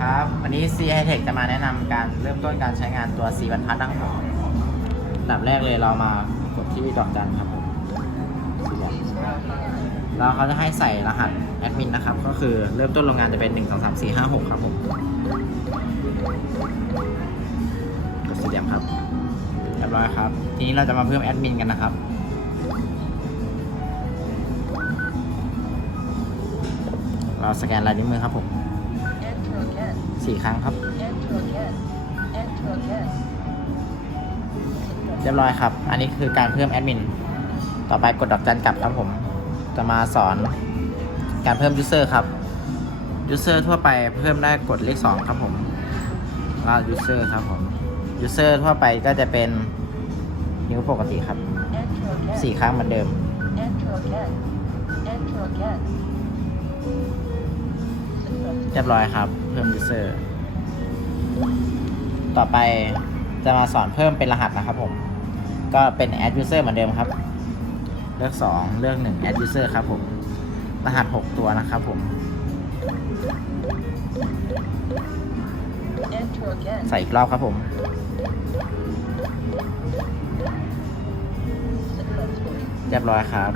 ครับ วันนี้ C High Tech จะมาแนะนำการเริ่มต้นการใช้งานตัว C บรรทัดนะครับอันดับแรกเลยเรามากดที่ดอกจันครับผมสี่เหลี่ยมแล้วเขาจะให้ใส่รหัสแอดมินนะครับ ก็คือเริ่มต้นโรงงานจะเป็น 1 2 3 4 5 6 ครับผมกดสี่เหลี่ยมครับเรียบร้อยครับ ทีนี้เราจะมาเพิ่มแอดมินกันนะครับเราสแกนลายนิ้วมือครับผม สี่ครั้งครับ เรียบร้อยครับ อันนี้คือการเพิ่มแอดมิน ต่อไปกดดอกจันกลับครับผม จะมาสอนการเพิ่มยูเซอร์ครับยูเซอร์ทั่วไปเพิ่มได้กดเลข2ครับผมลายูเซอร์ครับผมยูเซอร์ทั่วไปก็จะเป็นนิ้วปกติครับ Enter again. 4ครั้งเหมือนเดิม เรียบร้อยครับ เพิ่มยูเซอร์ ต่อไปจะมาสอนเพิ่มเป็นรหัสนะครับผม ก็เป็น add user เหมือนเดิมครับ เลือก 2 เลือก 1 add user ครับผม รหัส 6 ตัวนะครับผม again. ใส่อีกรอบครับผม เรียบร้อยครับ